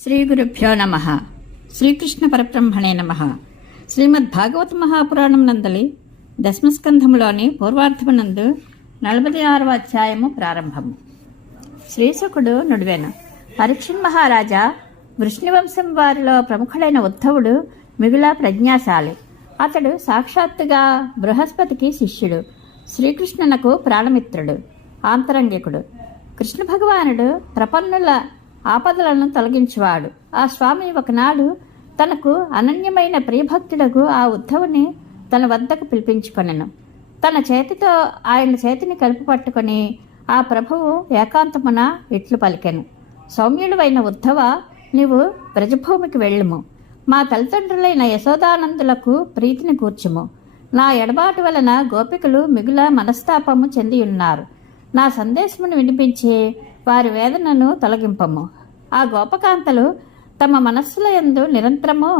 శ్రీ గురుభ్యో నమః. శ్రీకృష్ణ పరబ్రహ్మణే నమః. శ్రీమద్భాగవత మహాపురాణం నందలి దశమస్కంధములోని పూర్వార్థమునందు 46వ అధ్యాయము ప్రారంభము. శ్రీశుకుడు నుడివెను. పరీక్షణ్ మహారాజా, వృష్ణివంశం వారిలో ప్రముఖుడైన ఉద్ధవుడు మిగుల ప్రజ్ఞాశాలి. అతడు సాక్షాత్తుగా బృహస్పతికి శిష్యుడు, శ్రీకృష్ణునకు ప్రాణమిత్రుడు, ఆంతరంగికుడు. కృష్ణ భగవానుడు ప్రపన్నుల ఆపదలను తొలగించువాడు. ఆ స్వామి ఒకనాడు తనకు అనన్యమైన ప్రియభక్తుడకు ఆ ఉద్ధవుని తన వద్దకు పిలిపించుకొనెను. తన చేతితో ఆయన చేతిని కలిపి పట్టుకొని ఆ ప్రభువు ఏకాంతమున ఇట్లు పలికెను. సౌమ్యుడువైన ఉద్ధవ, నీవు బ్రజభూమికి వెళ్ళుము. మా తల్లిదండ్రులైన యశోదానందులకు ప్రీతిని కూర్చుము. నా ఎడబాటు వలన గోపికలు మిగుల మనస్తాపము చెందియున్నారు. నా సందేశమును వినిపించి వారి వేదనను తొలగింపము. ఆ గోపకాంతలు తమ మనస్సుల యందు నిరంతరము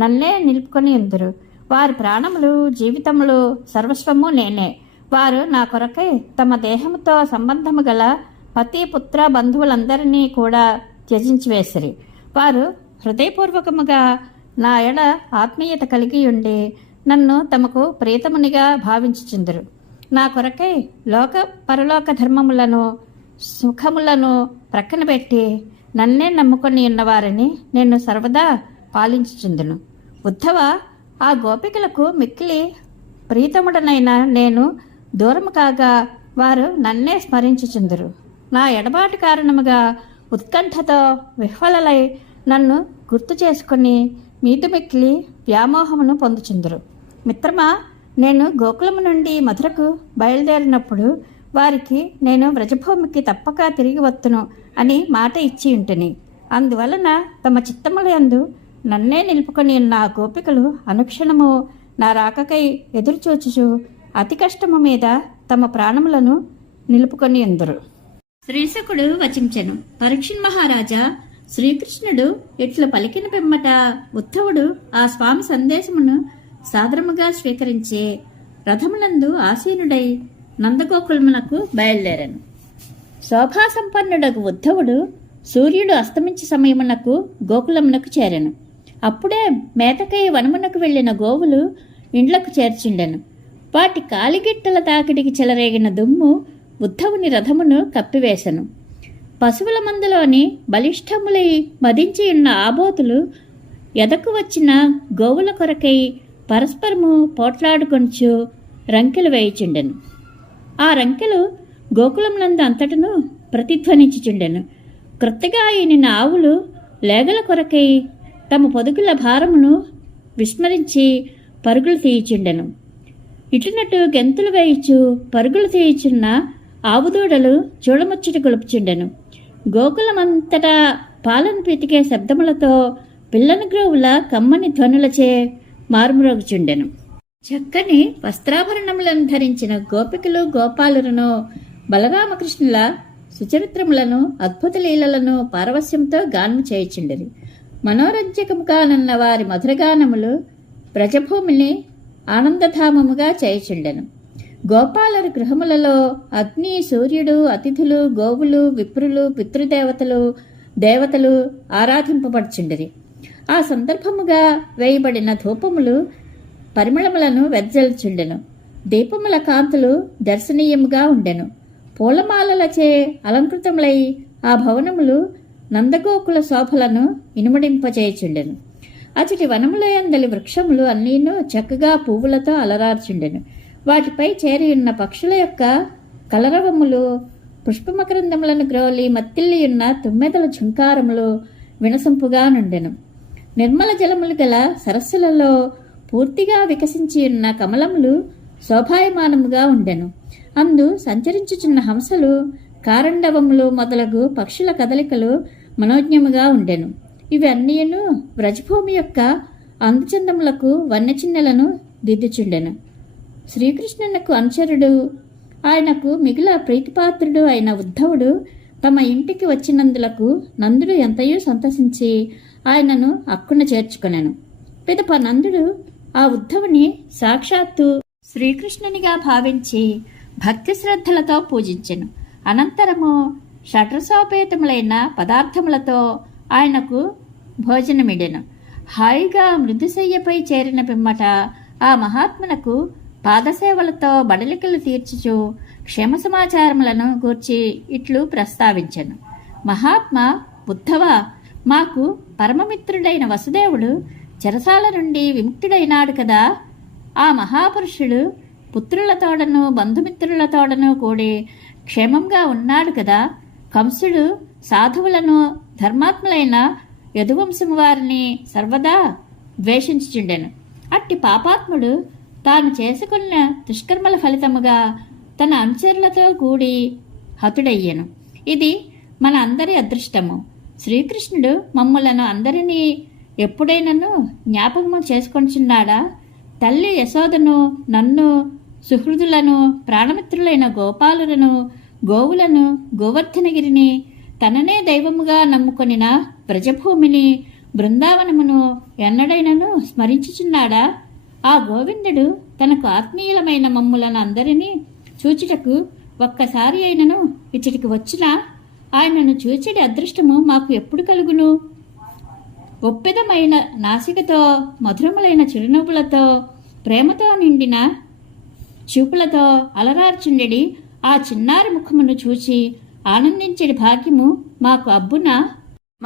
నన్నే నిలుపుకొని ఉందురు. వారి ప్రాణములు, జీవితములు, సర్వస్వము నేనే. వారు నా కొరకై తమ దేహముతో సంబంధము గల పతి, పుత్ర, బంధువులందరినీ కూడా త్యజించి వేసిరి. వారు హృదయపూర్వకముగా నా ఎడ ఆత్మీయత కలిగి ఉండి నన్ను తమకు ప్రీతమునిగా భావించుచుందురు. నా కొరకై లోక పరలోక ధర్మములను, సుఖములను ప్రక్కన పెట్టి నన్నే నమ్ముకొని ఉన్నవారిని నేను సర్వదా పాలించుచుందును. ఉద్ధవ, ఆ గోపికలకు మిక్కిలి ప్రీతముడనైన నేను దూరము కాగా వారు నన్నే స్మరించుచుందురు. నా ఎడబాటు కారణముగా ఉత్కంఠతో విహ్వలలై నన్ను గుర్తు చేసుకుని మీదు మిక్కిలి వ్యామోహమును పొందుచుందురు. మిత్రమా, నేను గోకులము నుండి మధురకు బయలుదేరినప్పుడు వారికి నేను వ్రజభూమికి తప్పక తిరిగి వత్తును అని మాట ఇచ్చి ఉంటిని. అందువలన తమ చిత్తములందు నన్నే నిలుపుకొని ఉన్న ఆ గోపికలు అనుక్షణము నా రాకకై ఎదురుచూచుచు అతి కష్టము మీద తమ ప్రాణములను నిలుపుకొని ఉందురు. శ్రీశకుడు వచించెను. పరీక్షణ్ మహారాజా, శ్రీకృష్ణుడు ఇట్లు పలికిన పిమ్మట ఉద్ధవుడు ఆ స్వామి సందేశమును సాదరముగా స్వీకరించి రథమునందు ఆసీనుడై నందగోకులమునకు బయలుదేరాను. శోభాసంపన్నుడగు ఉద్ధవుడు సూర్యుడు అస్తమించే సమయమునకు గోకులమునకు చేరెను. అప్పుడే మేతకై వనమునకు వెళ్లిన గోవులు ఇండ్లకు చేర్చుండెను. వాటి కాలిగిట్టల తాకిడికి చెలరేగిన దుమ్ము ఉద్ధవుని రథమును కప్పివేశను. పశువుల మందలోని బలిష్టములై మదించి ఉన్న ఆబోతులు ఎదకు వచ్చిన గోవుల కొరకై పరస్పరము పోట్లాడుకొంచు రంకెలు వేయుచుండెను. ఆ రంకెలు గోకులమునందు అంతటను ప్రతిధ్వనించుచుండెను. క్రొత్తగా ఈనిన ఆవులు లేగల కొరకై తమ పొదుగుల భారమును విస్మరించి పరుగులు తీయుచుండెను. ఇటునటు గెంతులు వేయిచు పరుగులు తీయుచున్న ఆవుదూడలు చూడముచ్చట గొలుపుచుండెను. గోకులమంతటా పాలను పితికే శబ్దములతో పిల్లని గ్రోవుల కమ్మని ధ్వనులచే మారుమ్రోగుచుండెను. చక్కని వస్త్రాభరణములను ధరించిన గోపికలు, గోపాలులను బలరామకృష్ణుల సుచరిత్రములను, అద్భుత లీలలను పారవస్యంతో గానము చేయుచుండిరి. మనోరంజకముగానున్న వారి మధురగానములు బ్రజభూమిని ఆనందధామముగా చేయుచుండెను. గోపాలరు గృహములలో అగ్ని, సూర్యుడు, అతిథులు, గోవులు, విప్రులు, పితృదేవతలు, దేవతలు ఆరాధింపబడుచుండిరి. ఆ సందర్భముగా వేయబడిన ధూపములు పరిమళములను వెదజల్చుండెను. దీపముల కాంతులు దర్శనీయముగా ఉండెను. పూలమాలలచే అలంకృతములై ఆ భవనములు నందగోకుల శోభలను ఇనుమడింపచేయుచుండెను. అచటి వనములయందలి వృక్షములు అన్నీను చక్కగా పువ్వులతో అలరార్చుండెను. వాటిపై చేరియున్న పక్షుల యొక్క కలరవములు, పుష్పమకరందములను గ్రోలి మత్తిల్లియున్న తుమ్మెదల ఝుంకారములు వినసొంపుగా నుండెను. నిర్మల జలములు గల సరస్సులలో పూర్తిగా వికసించియున్న కమలములు శోభాయమానముగా ఉండెను. అందు సంచరించుచున్న హంసలు, కారండవములు మొదలగు పక్షుల కదలికలు మనోజ్ఞముగా ఉండెను. ఇవి అన్నీను వ్రజభూమి యొక్క అందచందములకు వన్యచిన్నెలను దిద్దుచుండెను. శ్రీకృష్ణునకు అనుచరుడు, ఆయనకు మిగిల ప్రీతిపాత్రుడు అయిన ఉద్ధవుడు తమ ఇంటికి వచ్చినందులకు నందుడు ఎంతయో సంతసించి ఆయనను అక్కున చేర్చుకొనెను. పిదప నందుడు ఆ ఉద్ధవుని సాక్షాత్తు శ్రీకృష్ణునిగా భావించి భక్తి శ్రద్ధలతో పూజించెను. అనంతరము షట్రసోపేతములైన పదార్థములతో ఆయనకు భోజనమిడెను. హాయిగా మృదుశయ్యపై చేరిన పిమ్మట ఆ మహాత్మునకు పాదసేవలతో బడలికలు తీర్చుచు క్షేమ సమాచారములను గూర్చి ఇట్లు ప్రస్తావించెను. మహాత్మా బుద్ధవా, మాకు పరమమిత్రుడైన వసుదేవుడు చెరసాల నుండి విముక్తుడైనాడు కదా. ఆ మహాపురుషుడు పుత్రులతోడను బంధుమిత్రులతోడను కూడి క్షేమంగా ఉన్నాడు కదా. కంసుడు సాధువులను ధర్మాత్ములైన యదువంశము వారిని సర్వదా ద్వేషించుచుండెను. అట్టి పాపాత్ముడు తాను చేసుకున్న దుష్కర్మల ఫలితముగా తన అనుచరులతో కూడి హతుడయ్యెను. ఇది మన అందరి అదృష్టము. శ్రీకృష్ణుడు మమ్ములను అందరినీ ఎప్పుడైనను జ్ఞాపకము చేసుకొంచున్నాడా? తల్లి యశోదను, నన్ను, సుహృదులను, ప్రాణమిత్రులైన గోపాలులను, గోవులను, గోవర్ధనగిరిని, తననే దైవముగా నమ్ముకొనిన బ్రజభూమిని, బృందావనమును ఎన్నడైనను స్మరించుచున్నాడా? ఆ గోవిందుడు తనకు ఆత్మీయులమైన మమ్ములను అందరినీ చూచుటకు ఒక్కసారి అయినను ఇచ్చటికి వచ్చినా ఆయనను చూచడి అదృష్టము మాకు ఎప్పుడు కలుగును? ఒప్పెదమైన నాసికతో, మధురములైన చిరునవ్వులతో, ప్రేమతో నిండిన చూపులతో అలరార్చుండెడి ఆ చిన్నారి ముఖమును చూచి ఆనందించడి భాగ్యము మాకు అబ్బునా?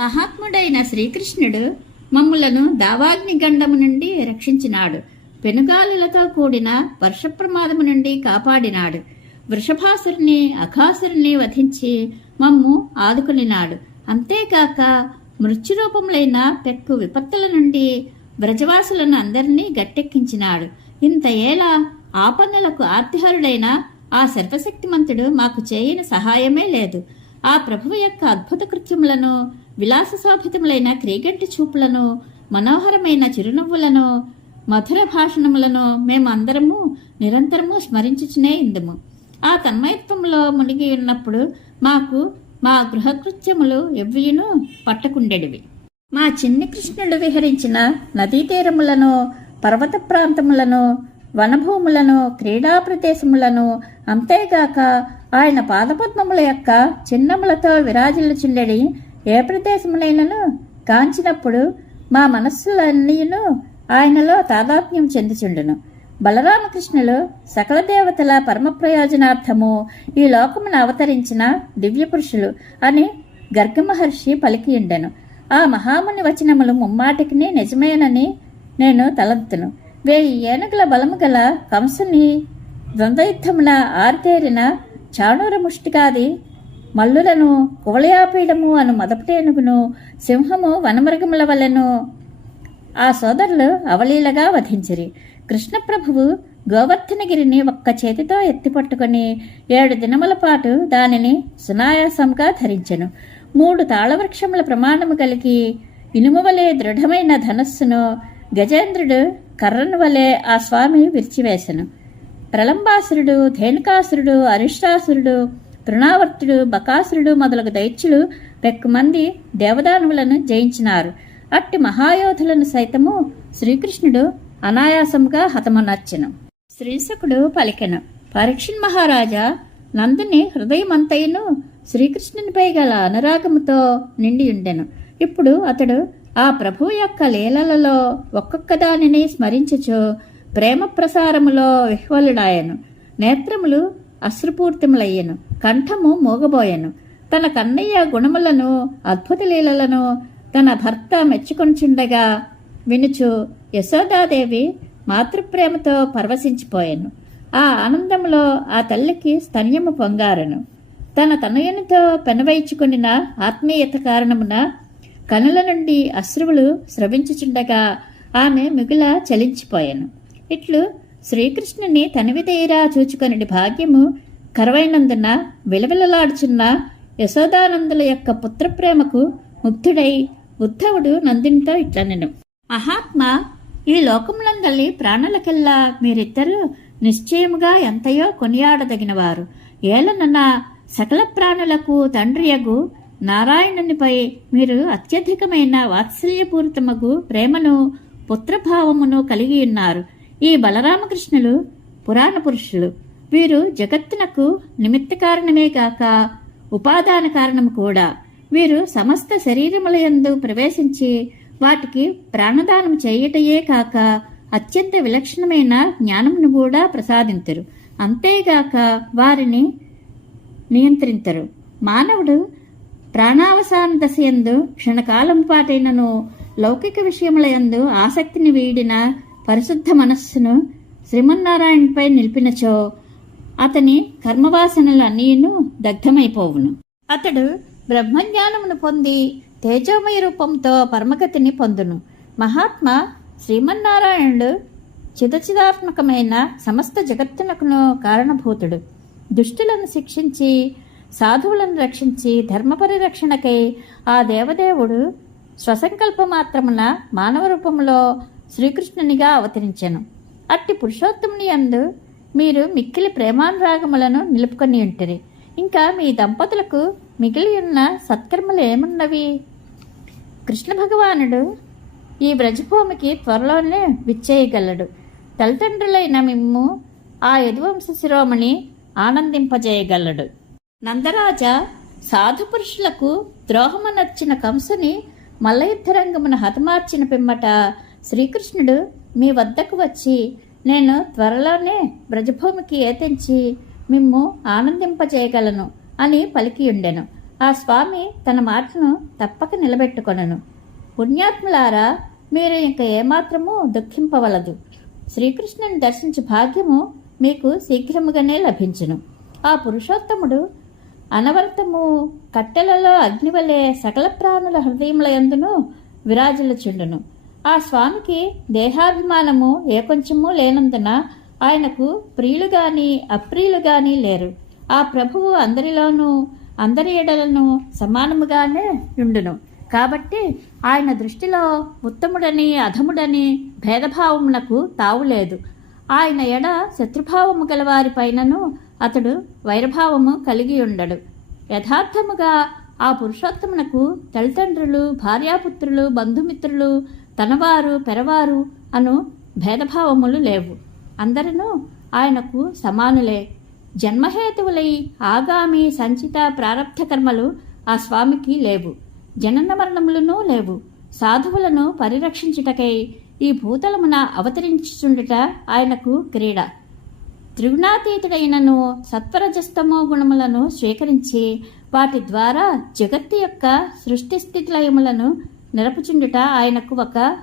మహాత్ముడైన శ్రీకృష్ణుడు మమ్ములను దావాగ్ని గండము నుండి రక్షించినాడు. పెనుగాలులతో కూడిన వర్ష ప్రమాదము నుండి కాపాడినాడు. వృషభాసురుని, అఘాసురుని వధించి మమ్ము ఆదుకునినాడు. అంతేకాక మృత్యురూపములైన పెక్కు విపత్తుల నుండి బ్రజవాసులను అందరినీ గట్టెక్కించినాడు. ఇంత ఏలా ఆపన్నులకు ఆర్తిహరుడైన ఆ సర్వశక్తిమంతుడు మాకు చేయని సహాయమే లేదు. ఆ ప్రభువు యొక్క అద్భుత కృత్యములను, విలాస శోభితములైన క్రీగంటి చూపులను, మనోహరమైన చిరునవ్వులను, మధుర భాషణములను మేము అందరము నిరంతరము స్మరించుచునే ఇందుము. ఆ తన్మయత్వములో మునిగి ఉన్నప్పుడు మాకు మా గృహకృత్యములు ఎవ్వియును పట్టకుండెడివి. మా చిన్ని కృష్ణుడు విహరించిన నదీ తీరములను, పర్వత ప్రాంతములను, వనభూములను, క్రీడా ప్రదేశములను, అంతేగాక ఆయన పాదపద్మముల యొక్క చిన్నములతో విరాజిల్లుచుండెడి ఏ ప్రదేశములైనను కాంచినప్పుడు మా మనస్సులన్నీను ఆయనలో తాదాత్మ్యం చెందుచుండును. బలరామకృష్ణులు సకల దేవతల పరమ ప్రయోజనార్థము ఈ లోకమును అవతరించిన దివ్య పురుషులు అని గర్గమహర్షి పలికియుండెను. ఆ మహాముని వచనములు ముమ్మాటికిని నిజమేనని నేను తలంతును. 1000 ఏనుగుల బలము గల కంసుని ద్వంద్వయుద్ధమున ఆరితేరిన చాణూర ముష్టికాది మల్లులను, కువలయాపీడము అను మొదపటేనుగును, సింహము వనమృగముల వలెను ఆ సోదరులు అవలీలగా వధించిరి. కృష్ణప్రభువు గోవర్ధనగిరిని ఒక్క చేతితో ఎత్తిపట్టుకుని 7 దినముల పాటు దానిని సునాయాసంగా ధరించెను. 3 తాళవృక్షముల ప్రమాణము కలిగి ఇనుమువలే దృఢమైన ధనస్సును గజేంద్రుడు కర్రను వలె ఆ స్వామి విరిచివేశను. ప్రలంబాసురుడు, ధేనుకాసురుడు, అరిష్టాసురుడు, తృణావర్తుడు, బకాసురుడు మొదలగు దైత్యులు పెక్కుమంది దేవదానవులను జయించినారు. అట్టి మహాయోధులను సైతము శ్రీకృష్ణుడు అనాయాసముగా హతమునర్చెను. శ్రీశకుడు పలికెను, పరీక్షణ్ మహారాజా, నందుని హృదయమంతయును శ్రీకృష్ణునిపై గల అనురాగముతో నిండియుండెను. ఇప్పుడు అతడు ఆ ప్రభువు యొక్క లీలలలో ఒక్కొక్క దానిని స్మరించుచు ప్రేమ ప్రసారములో విహ్వలుడాయను. నేత్రములు అశ్రుపూర్తిములయ్యను, కంఠము మోగబోయెను. తన కన్నయ్య గుణములను, అద్భుత లీలలను తన భర్త మెచ్చుకొంచుండగా వినుచు యశోదాదేవి మాతృప్రేమతో పరవశించిపోయెను. ఆ ఆనందములో ఆ తల్లికి స్తన్యము పొంగారెను. తన తనయునితో పెనవైచుకొనిన ఆత్మీయత కారణమున కనుల నుండి అశ్రువులు స్రవించుచుండగా ఆమె మిగుల చలించిపోయెను. ఇట్లు శ్రీకృష్ణుని తనివితీరా చూచుకొనిడి భాగ్యము కరవైనందున విలవిలలాడుచున్న యశోదానందుల యొక్క పుత్రప్రేమకు ముగ్ధుడై ఉద్ధవుడు నందునితో ఇట్లనెను, మహాత్మా, ఈ లోకములందలి ప్రాణులకెల్లా మీరిద్దరూ నిశ్చయముగా ఎంతయో కొనియాడదగినవారు. ఏలనన్న సకల ప్రాణులకు తండ్రియగు నారాయణునిపై మీరు అత్యధికమైన వాత్సల్యపూరితమగు ప్రేమను, పుత్రభావమును కలిగి ఉన్నారు. ఈ బలరామకృష్ణులు పురాణ పురుషులు. వీరు జగత్తునకు నిమిత్త కారణమే కాక ఉపాదాన కారణము కూడా. వీరు సమస్త శరీరములయందు ప్రవేశించి వాటికి ప్రాణదానం చేయుటయే కాక అత్యంత విలక్షణమైన జ్ఞానమును కూడా ప్రసాదింతురు. అంతేగాక వారిని నియంత్రించరు. మానవుడు ప్రాణావసాన దశయందు క్షణకాలం పాటైనను లౌకిక విషయముల యందు ఆసక్తిని వీడిన పరిశుద్ధ మనస్సును శ్రీమన్నారాయణపై నిలిపినచో అతని కర్మవాసనలన్నీను దగ్ధమైపోవును. అతడు బ్రహ్మజ్ఞానమును పొంది తేజోమయ రూపంతో పరమగతిని పొందును. మహాత్మా శ్రీమన్నారాయణుడు చిదచిదాత్మకమైన సమస్త జగత్తునకును కారణభూతుడు. దుష్టులను శిక్షించి సాధువులను రక్షించి ధర్మ పరిరక్షణకై ఆ దేవదేవుడు స్వసంకల్పమాత్రమున మానవ రూపంలో శ్రీకృష్ణునిగా అవతరించెను. అట్టి పురుషోత్తముని యందు మీరు మిక్కిలి ప్రేమానురాగములను నిలుపుకొని ఉంటిరి. ఇంకా మీ దంపతులకు మిగిలి ఉన్న సత్కర్మలు ఏమున్నవి? కృష్ణ భగవానుడు ఈ వ్రజభూమికి త్వరలోనే విచ్చేయగలడు. తల్లిదండ్రులైన మిమ్ము ఆ యదువంశ శిరోమణి ఆనందింపజేయగలడు. నందరాజ సాధు పురుషులకు ద్రోహమనర్చిన కంసుని మల్లయుద్ధరంగమున హతమార్చిన పిమ్మట శ్రీకృష్ణుడు మీ వద్దకు వచ్చి, నేను త్వరలోనే బ్రజభూమికి ఏతించి మిమ్ము ఆనందింపజేయగలను అని పలికియుండెను. ఆ స్వామి తన మాటను తప్పక నిలబెట్టుకొనను. పుణ్యాత్ములారా, మీరు ఇంక ఏమాత్రమూ దుఃఖింపవలదు. శ్రీకృష్ణుని దర్శించు భాగ్యము మీకు శీఘ్రముగానే లభించును. ఆ పురుషోత్తముడు అనవరతము కట్టెలలో అగ్నివలే సకల ప్రాణుల హృదయముల యందును విరాజిల్లుచుండును. ఆ స్వామికి దేహాభిమానము ఏ కొంచెము లేనందున ఆయనకు ప్రియులు గాని అప్రియులు గాని లేరు. ఆ ప్రభువు అందరిలోనూ అందరి ఎడలను సమానముగానే ఉండును. కాబట్టి ఆయన దృష్టిలో ఉత్తముడని అధముడని భేదభావమునకు తావులేదు. ఆయన ఎడ శత్రుభావము గలవారి పైనను అతడు వైరభావము కలిగి ఉండడు. యథార్థముగా ఆ పురుషోత్తమునకు తల్లిదండ్రులు, భార్యాపుత్రులు, బంధుమిత్రులు, తనవారు పెరవారు అను భేదభావములు లేవు. అందరూ ఆయనకు సమానులే. జన్మహేతువులై ఆగామి సంచిత ప్రారబ్ధ కర్మలు ఆ స్వామికి లేవు. జనన మరణములను లేవు. సాధువులను పరిరక్షించుటకై ఈ భూతలమున అవతరించుచుండుట ఆయనకు క్రీడ. త్రిగుణాతీతుడైనను సత్వరజస్తమో గుణములను స్వీకరించి వాటి ద్వారా జగత్తు యొక్క సృష్టి స్థితిలయములను నిరపుచుండుట ఆయనకు ఒక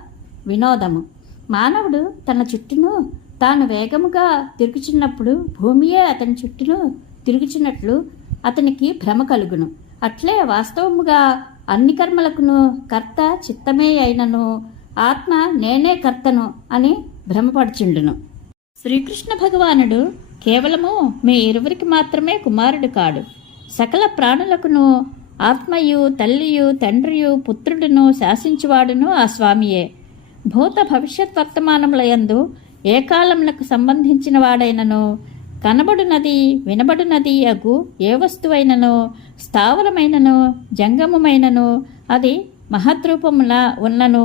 వినోదము. మానవుడు తన చుట్టూను తాను వేగముగా తిరుగుచున్నప్పుడు భూమియే అతని చుట్టూను తిరుగుచున్నట్లు అతనికి భ్రమ కలుగును. అట్లే వాస్తవముగా అన్ని కర్మలకును కర్త చిత్తమే అయినను ఆత్మ నేనే కర్తను అని భ్రమపడుచుండును. శ్రీకృష్ణ భగవానుడు కేవలము మీ ఇరువురికి మాత్రమే కుమారుడు కాడు. సకల ప్రాణులకును ఆత్మయు తల్లియు తండ్రియు పుత్రుడును శాసించువాడును ఆ స్వామియే. భూత భవిష్యత్ వర్తమానములయందు ఏ కాలమునకు సంబంధించిన వాడైనను కనబడునది వినబడునది అగు ఏ వస్తువైనను స్థావరమైనను జంగమమైనను అది మహద్రూపమున ఉన్నను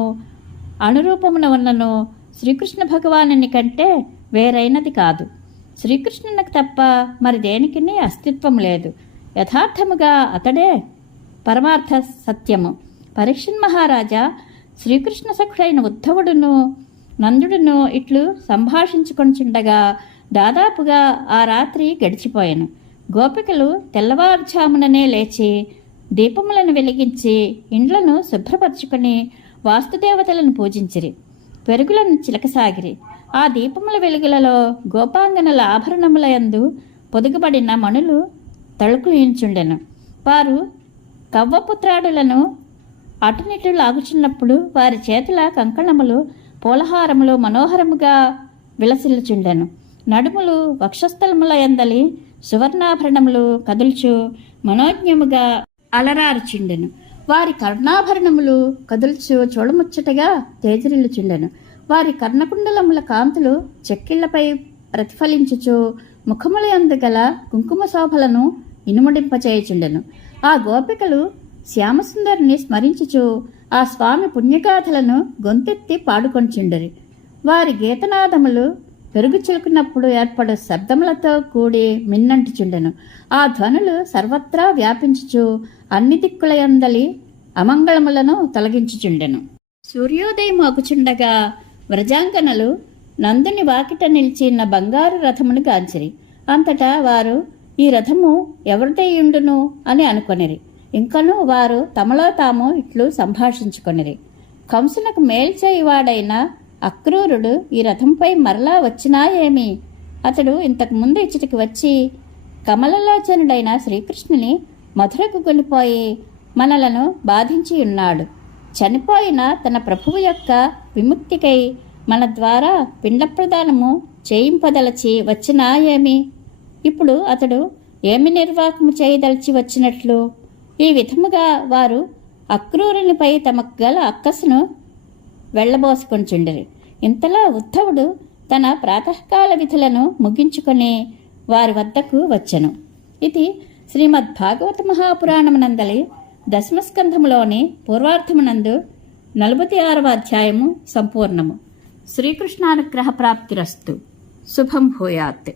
అణురూపమున ఉన్నను శ్రీకృష్ణ భగవానుని కంటే వేరైనది కాదు. శ్రీకృష్ణునికి తప్ప మరి దేనికిని అస్తిత్వం లేదు. యథార్థముగా అతడే పరమార్థ సత్యము. పరీక్షణ్ మహారాజా శ్రీకృష్ణ సఖుడైన ఉద్ధవుడును నందుడును ఇట్లు సంభాషించుకొనిచుండగా దాదాపుగా ఆ రాత్రి గడిచిపోయాను. గోపికలు తెల్లవారుజాముననే లేచి దీపములను వెలిగించి ఇండ్లను శుభ్రపరచుకొని వాస్తుదేవతలను పూజించిరి. పెరుగులను చిలకసాగిరి. ఆ దీపముల వెలుగులలో గోపాంగనల ఆభరణములయందు పొదుగుబడిన మణులు తళుకుయించుండెను. వారు కవ్వపుత్రాడులను అటునిటు లాగుచున్నప్పుడు వారి చేతుల కంకణములు పూలహారములు మనోహరముగా విలసిల్లుచుండెను. నడుములు వక్షస్థలముల యందలి సువర్ణాభరణములు కదుల్చు మనోజ్ఞముగా అలరారుచుండెను. వారి కర్ణాభరణములు కదుల్చు చూడముచ్చటగా తేజరిల్లుచుండెను. వారి కర్ణకుండలముల కాంతులు చెక్కిళ్లపై ప్రతిఫలించుచు ముఖముల యందు గల కుంకుమ శోభలను ఇనుముడింపచేయుచుండెను. ఆ గోపికలు శ్యామసుందరిని స్మరించుచు ఆ స్వామి పుణ్యగాథలను గొంతెత్తి పాడుకొంచుండరి. వారి గీతనాదములు పెరుగు చిలుకున్నప్పుడు ఏర్పడు శబ్దములతో కూడి మిన్నంటుచుండెను. ఆ ధ్వనులు సర్వత్రా వ్యాపించుచు అన్ని దిక్కుల యందలి అమంగళములను తొలగించుచుండెను. సూర్యోదయం ఆగుచుండగా వ్రజాంగనలు నందుని వాకిట నిలిచిన బంగారు రథమును గాంచిరి. అంతటా వారు ఈ రథము ఎవరిదయ్యుండును అని అనుకొనిరి. ఇంకనూ వారు తమలో తాము ఇట్లు సంభాషించుకొనిరి. కంసునకు మేల్చేయువాడైన అక్రూరుడు ఈ రథంపై మరలా వచ్చినా ఏమి? అతడు ఇంతకు ముందు ఇచ్చటికి వచ్చి కమలలోచనుడైన శ్రీకృష్ణుని మధురకు కొనిపోయి మనలను బాధించి ఉన్నాడు. చనిపోయిన తన ప్రభువు యొక్క విముక్తికై మన ద్వారా పిండ ప్రదానము చేయింపదలచి వచ్చినా ఏమి? ఇప్పుడు అతడు ఏమి నిర్వాకము చేయదలిచి వచ్చినట్లు? ఈ విధముగా వారు అక్రూరునిపై తమకు గల అక్కసును వెళ్లబోసుకొంచుండిరి. ఇంతలో ఉద్ధవుడు తన ప్రాతకాల విధులను ముగించుకొని వారి వద్దకు వచ్చెను. ఇది శ్రీమద్భాగవత మహాపురాణమునందలి దశమస్కంధములోని పూర్వార్థమునందు 46వ అధ్యాయము సంపూర్ణము. శ్రీకృష్ణానుగ్రహ ప్రాప్తిరస్తు. శుభం భూయాత్.